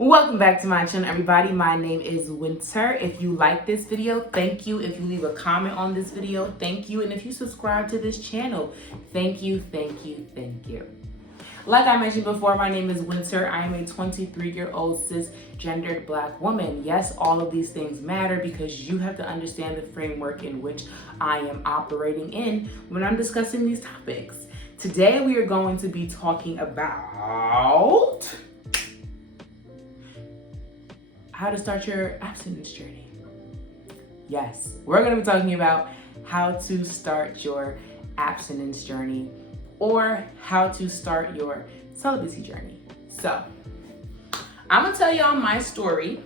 Welcome back to my channel, everybody. My name is Winter. If you like this video, thank you. If you leave a comment on this video, thank you. And if you subscribe to this channel, thank you, thank you, thank you. Like I mentioned before, my name is Winter. I am a 23-year-old cisgendered Black woman. Yes, all of these things matter because you have to understand the framework in which I am operating in when I'm discussing these topics. Today, we are going to be talking about how to start your abstinence journey. Yes, we're going to be talking about how to start your abstinence journey or how to start your celibacy journey. So, I'm going to tell y'all my story.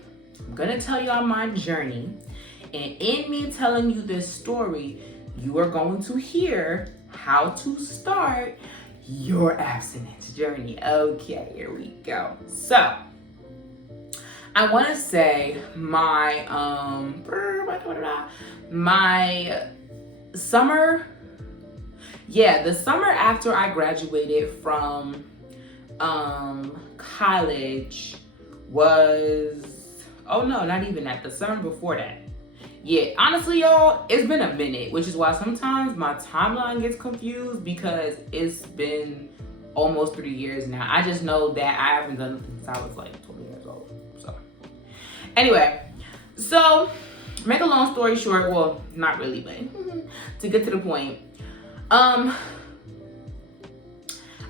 I'm going to tell y'all my journey. And in me telling you this story, you are going to hear how to start your abstinence journey. Okay, here we go. So, I want to say my summer, the summer after I graduated from college was, oh no, not even that, the summer before that. Yeah, honestly, y'all, it's been a minute, which is why sometimes my timeline gets confused because it's been almost 3 years now. I just know that I haven't done it since I was like 20 years old. So anyway, so make a long story short, well, not really, but to get to the point, I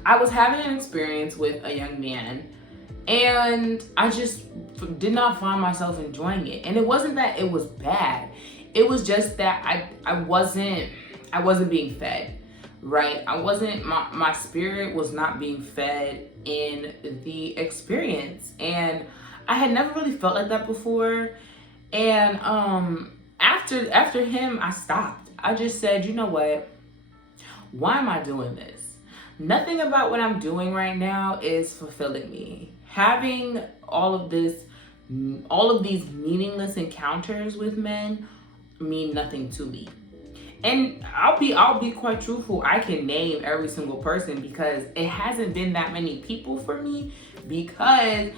was having an experience with a young man and I just did not find myself enjoying it. And it wasn't that it was bad. It was just that I wasn't being fed, right? My spirit was not being fed in the experience. And I had never really felt like that before. And after him, I stopped. I just said, you know what? Why am I doing this? Nothing about what I'm doing right now is fulfilling me. Having all of these meaningless encounters with men mean nothing to me. And I'll be quite truthful. I can name every single person because it hasn't been that many people for me, because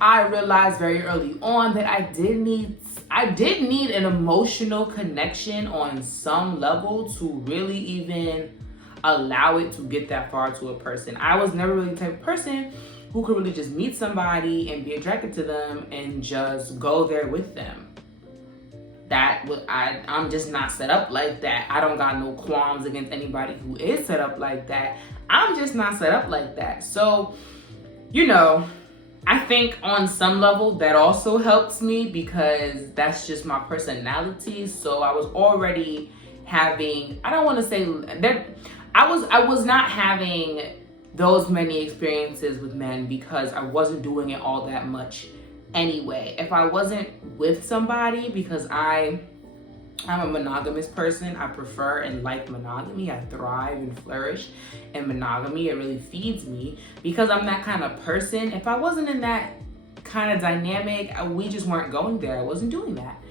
I realized very early on that I did need an emotional connection on some level to really even allow it to get that far to a person. I was never really the type of person who could really just meet somebody and be attracted to them and just go there with them. I'm just not set up like that. I don't got no qualms against anybody who is set up like that. I'm just not set up like that. So, I think on some level that also helps me because that's just my personality. So I was already having, I don't want to say that I was not having those many experiences with men because I wasn't doing it all that much anyway. If I wasn't with somebody, because I'm a monogamous person, I prefer and like monogamy. I thrive and flourish in monogamy. It really feeds me because I'm that kind of person. If I wasn't in that kind of dynamic, we just weren't going there. I wasn't doing that.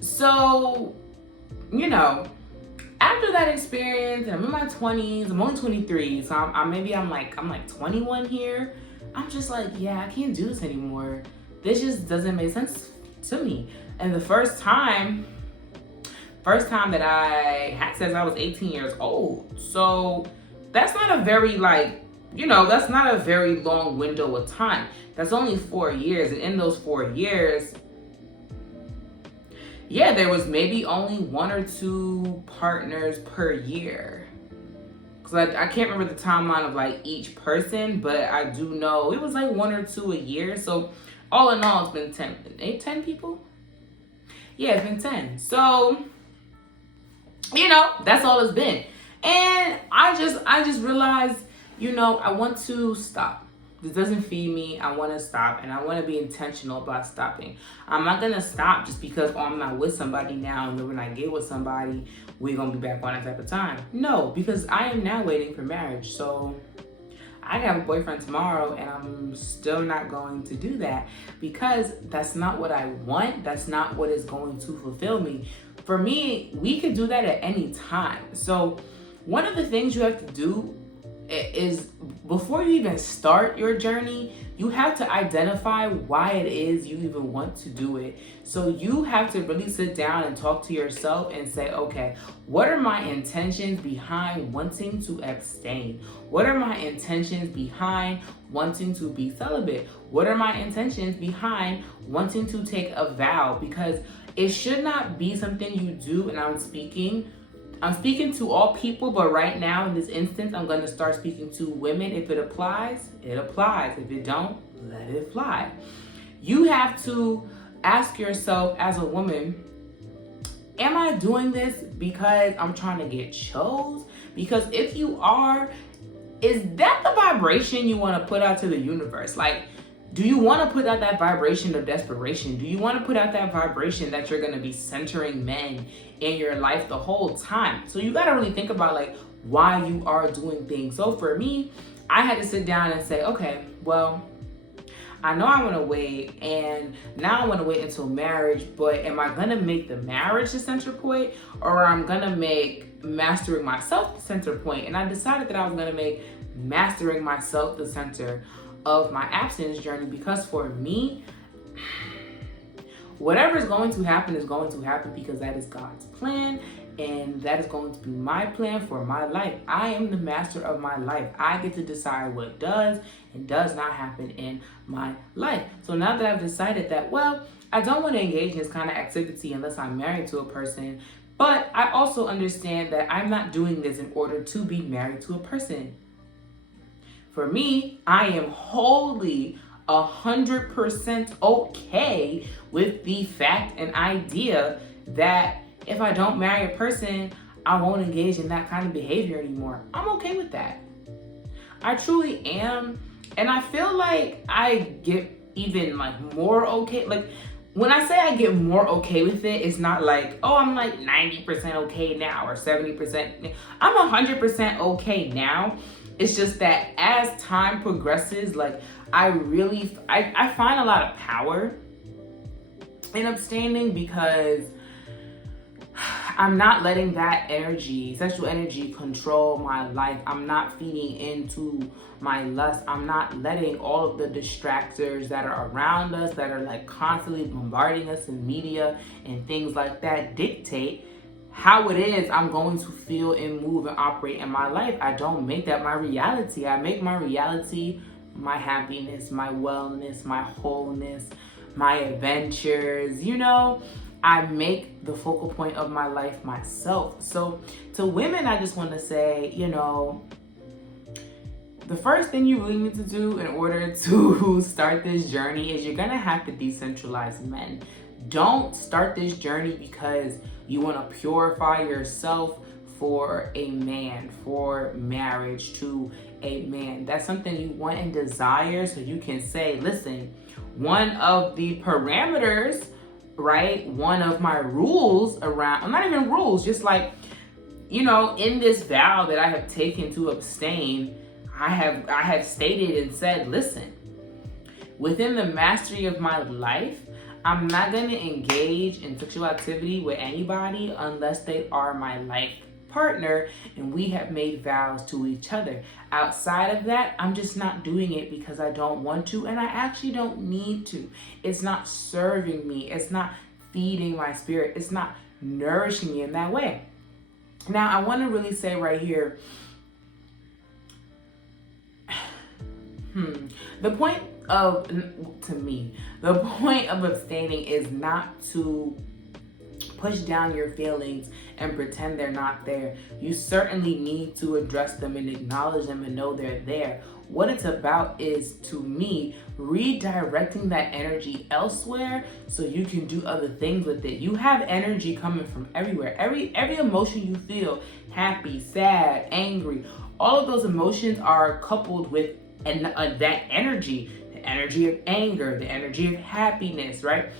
So, after that experience, and I'm in my 20s, I'm only 23, so I'm like 21 here. I'm just like, yeah, I can't do this anymore. This just doesn't make sense to me. And the first time that I had sex, I was 18 years old. So that's not a very that's not a very long window of time. That's only 4 years. And in those 4 years, yeah, there was maybe only 1 or 2 partners per year. Because I can't remember the timeline of each person, but I do know it was 1 or 2 a year. So all in all, it's been 10 people? Yeah, it's been 10. So, that's all it's been. And I just realized, I want to stop. This doesn't feed me. I want to stop, and I want to be intentional about stopping. I'm not going to stop just because I'm not with somebody now, and then when I get with somebody, we're going to be back on that type of time. No, because I am now waiting for marriage. So I can have a boyfriend tomorrow, and I'm still not going to do that because that's not what I want. That's not what is going to fulfill me. For me, we could do that at any time. So one of the things you have to do is before you even start your journey, you have to identify why it is you even want to do it. So you have to really sit down and talk to yourself and say, okay, what are my intentions behind wanting to abstain? What are my intentions behind wanting to be celibate? What are my intentions behind wanting to take a vow? Because it should not be something you do, and I'm speaking to all people, but right now in this instance, I'm going to start speaking to women. If it applies, it applies. If it don't, let it fly. You have to ask yourself as a woman, am I doing this because I'm trying to get chose? Because if you are, is that the vibration you want to put out to the universe? Like, do you want to put out that vibration of desperation? Do you want to put out that vibration that you're going to be centering men in your life the whole time? So you got to really think about like why you are doing things. So for me, I had to sit down and say, okay, well, I know I want to wait, and now I want to wait until marriage, but am I going to make the marriage the center point, or I'm going to make mastering myself the center point? And I decided that I was going to make mastering myself the center of my abstinence journey, because for me, whatever is going to happen is going to happen because that is God's plan, and that is going to be my plan for my life. I am the master of my life. I get to decide what does and does not happen in my life. So now that I've decided that, well, I don't want to engage in this kind of activity unless I'm married to a person, but I also understand that I'm not doing this in order to be married to a person. For me, I am wholly 100% okay with the fact and idea that if I don't marry a person, I won't engage in that kind of behavior anymore. I'm okay with that. I truly am. And I feel like I get even like more okay. Like when I say I get more okay with it, it's not like, oh, I'm like 90% okay now or 70%. I'm 100% okay now. It's just that as time progresses, like I find a lot of power in abstaining because I'm not letting that energy, sexual energy, control my life. I'm not feeding into my lust. I'm not letting all of the distractors that are around us, that are like constantly bombarding us in media and things like that, dictate how it is I'm going to feel and move and operate in my life. I don't make that my reality. I make my reality my happiness, my wellness, my wholeness, my adventures, you know. I make the focal point of my life myself. So to women, I just want to say, you know, the first thing you really need to do in order to start this journey is you're going to have to decentralize men. Don't start this journey because you want to purify yourself for a man, for marriage to a man. That's something you want and desire, so you can say, listen, one of the parameters, right? One of my rules around, not even rules, just like, you know, in this vow that I have taken to abstain, I have stated and said, listen, within the mastery of my life, I'm not going to engage in sexual activity with anybody unless they are my life partner and we have made vows to each other. Outside of that, I'm just not doing it because I don't want to, and I actually don't need to. It's not serving me. It's not feeding my spirit. It's not nourishing me in that way. Now, I want to really say right here, the point of, to me, the point of abstaining is not to push down your feelings and pretend they're not there. You certainly need to address them and acknowledge them and know they're there. What it's about is, to me, redirecting that energy elsewhere so you can do other things with it. You have energy coming from everywhere. Every emotion you feel, happy, sad, angry, all of those emotions are coupled with that energy, the energy of anger, the energy of happiness, right?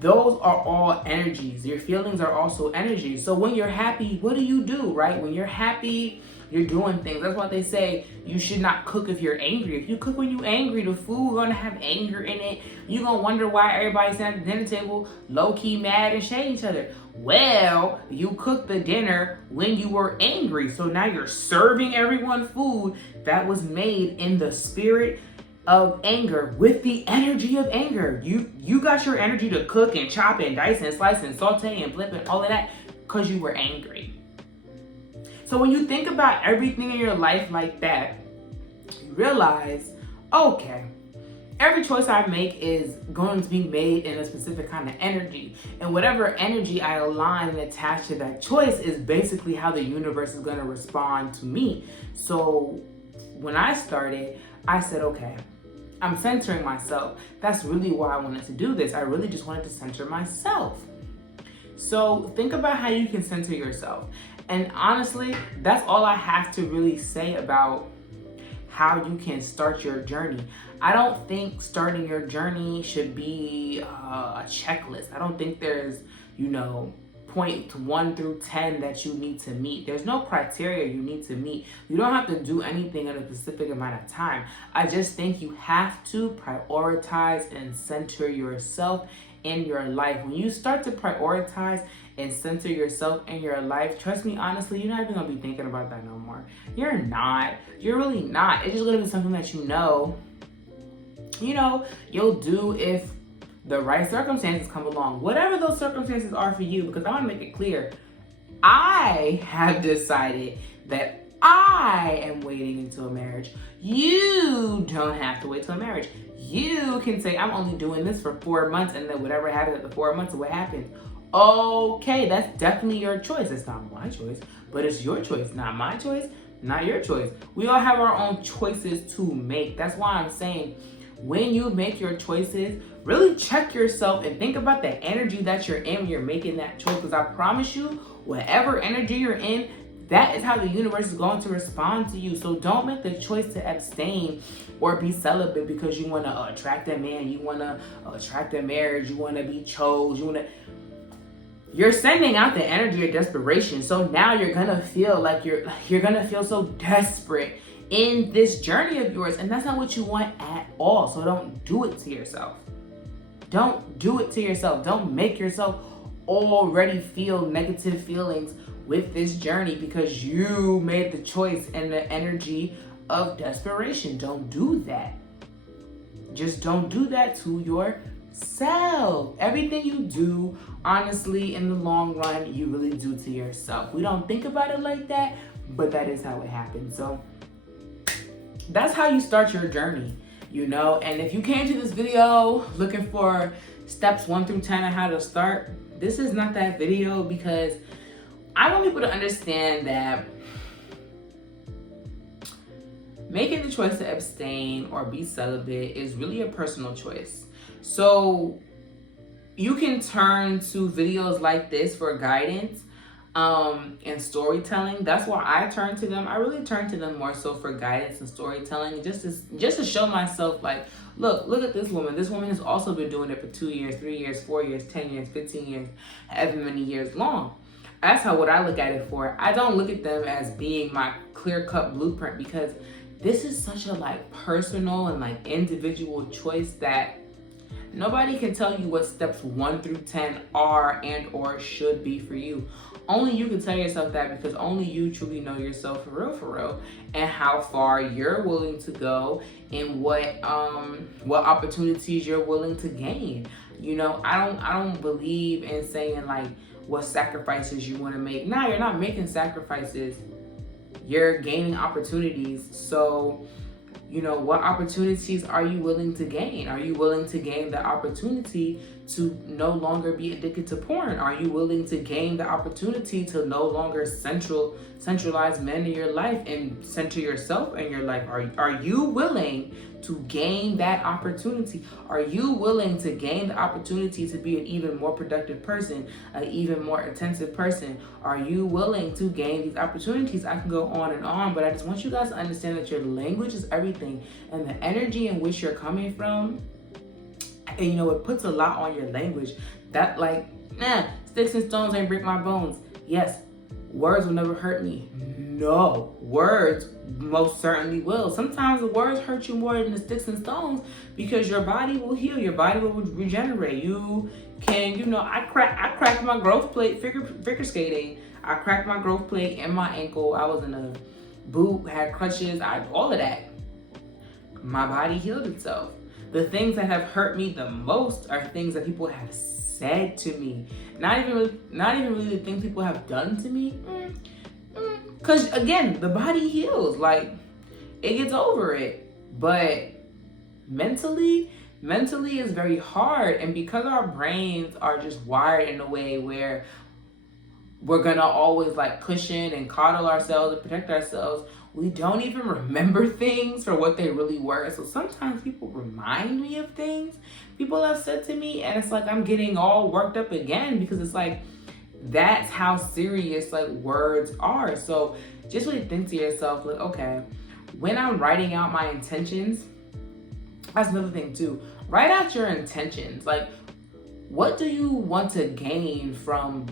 Those are all energies. Your feelings are also energies. So when you're happy, what do? Right? When you're happy, you're doing things. That's why they say you should not cook if you're angry. If you cook when you're angry, the food gonna have anger in it. You're gonna wonder why everybody's at the dinner table low-key mad and shade each other. Well, you cooked the dinner when you were angry, so now you're serving everyone food that was made in the spirit of anger, with the energy of anger. You got your energy to cook and chop and dice and slice and saute and flip and all of that because you were angry. So when you think about everything in your life like that, you realize, okay, every choice I make is going to be made in a specific kind of energy. And whatever energy I align and attach to that choice is basically how the universe is going to respond to me. So when I started, I said, okay, I'm centering myself. That's really why I wanted to do this. I really just wanted to center myself. So think about how you can center yourself. And honestly, that's all I have to really say about how you can start your journey. I don't think starting your journey should be a checklist. I don't think there's, point 1 through 10 that you need to meet. There's no criteria you need to meet. You don't have to do anything in a specific amount of time. I just think you have to prioritize and center yourself in your life. When you start to prioritize and center yourself in your life, trust me, honestly, you're not even gonna be thinking about that no more. You're not. You're really not. It's just gonna be something that you'll do if the right circumstances come along, whatever those circumstances are for you. Because I want to make it clear, I have decided that I am waiting until marriage. You don't have to wait till marriage. You can say, I'm only doing this for 4 months, and then whatever happens at the 4 months, what happens? Okay, that's definitely your choice. It's not my choice, but it's your choice. Not my choice, not your choice. We all have our own choices to make. That's why I'm saying, when you make your choices, really check yourself and think about the energy that you're in when you're making that choice. Because I promise you, whatever energy you're in, that is how the universe is going to respond to you. So don't make the choice to abstain or be celibate because you want to attract a man, you want to attract a marriage, you want to be chose, you're sending out the energy of desperation. So now you're gonna feel like you're gonna feel so desperate in this journey of yours, and that's not what you want at all. So don't do it to yourself. Don't do it to yourself. Don't make yourself already feel negative feelings with this journey because you made the choice and the energy of desperation. Don't do that. Just don't do that to yourself. Everything you do, honestly, in the long run, you really do to yourself. We don't think about it like that, but that is how it happens. So that's how you start your journey, and if you came to this video looking for steps 1 through 10 on how to start, this is not that video, because I want people to understand that making the choice to abstain or be celibate is really a personal choice. So you can turn to videos like this for guidance and storytelling. That's why I turn to them. I really turn to them more so for guidance and storytelling, just to show myself, like, look at this woman. This woman has also been doing it for 2 years, 3 years, 4 years, 10 years, 15 years, however many years long. That's what I look at it for. I don't look at them as being my clear-cut blueprint, because this is such a personal and individual choice that nobody can tell you what steps 1 through 10 are and or should be for you. Only you can tell yourself that, because only you truly know yourself for real, and how far you're willing to go and what opportunities you're willing to gain. I don't believe in saying what sacrifices you want to make. No, you're not making sacrifices. You're gaining opportunities. So what opportunities are you willing to gain? Are you willing to gain the opportunity to no longer be addicted to porn? Are you willing to gain the opportunity to no longer centralize men in your life and center yourself in your life? Are you willing to gain that opportunity? Are you willing to gain the opportunity to be an even more productive person, an even more attentive person? Are you willing to gain these opportunities? I can go on, but I just want you guys to understand that your language is everything, and the energy in which you're coming from, and it puts a lot on your language. That sticks and stones ain't break my bones. Yes, words will never hurt me. No, words most certainly will. Sometimes the words hurt you more than the sticks and stones because your body will heal, your body will regenerate. You can, I cracked my growth plate figure skating. I cracked my growth plate and my ankle. I was in a boot, had crutches, all of that. My body healed itself. The things that have hurt me the most are things that people have said to me. Not even really the things people have done to me. Because again, the body heals. Like, it gets over it. But mentally is very hard. And because our brains are just wired in a way where we're gonna always like cushion and coddle ourselves and protect ourselves, we don't even remember things for what they really were. So sometimes people remind me of things people have said to me, and it's like I'm getting all worked up again because it's like, that's how serious like words are. So just really think to yourself, like, okay, when I'm writing out my intentions, that's another thing too. Write out your intentions. Like, what do you want to gain from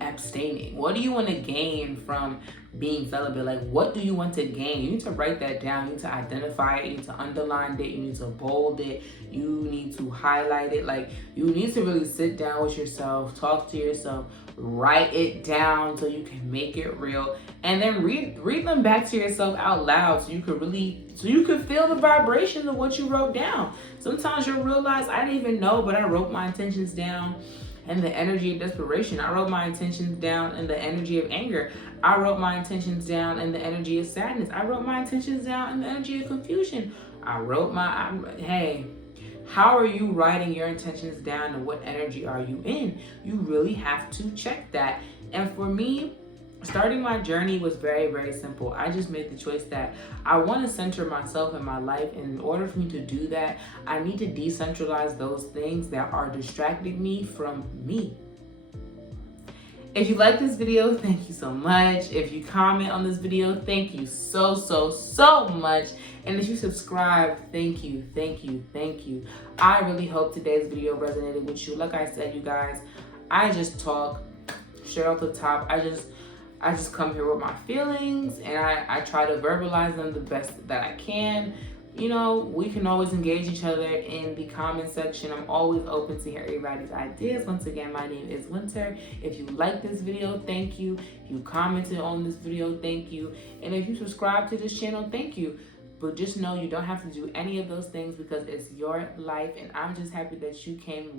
abstaining? What do you want to gain from being celibate? Like, what do you want to gain? You need to write that down. You need to identify it. You need to underline it. You need to bold it. You need to highlight it. Like, you need to really sit down with yourself, talk to yourself, write it down so you can make it real, and then read them back to yourself out loud so you could feel the vibrations of what you wrote down. Sometimes you'll realize, I didn't even know, but I wrote my intentions down and the energy of desperation. I wrote my intentions down in the energy of anger. I wrote my intentions down in the energy of sadness. I wrote my intentions down in the energy of confusion. Hey, how are you writing your intentions down and what energy are you in? You really have to check that. And for me, starting my journey was very, very simple. I just made the choice that I want to center myself in my life. And in order for me to do that, I need to decentralize those things that are distracting me from me. If you like this video, thank you so much. If you comment on this video, thank you so, so, so much. And if you subscribe, thank you, thank you, thank you. I really hope today's video resonated with you. Like I said, you guys, I just talk straight off the top. I just come here with my feelings, and I try to verbalize them the best that I can. We can always engage each other in the comment section. I'm always open to hear everybody's ideas. Once again, my name is Winter. If you like this video, thank you. If you commented on this video, thank you. And if you subscribe to this channel, thank you. But just know you don't have to do any of those things because it's your life, and I'm just happy that you came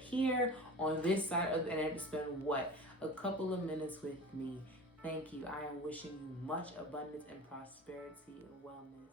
here on this side of the internet to spend a couple of minutes with me. Thank you. I am wishing you much abundance and prosperity and wellness.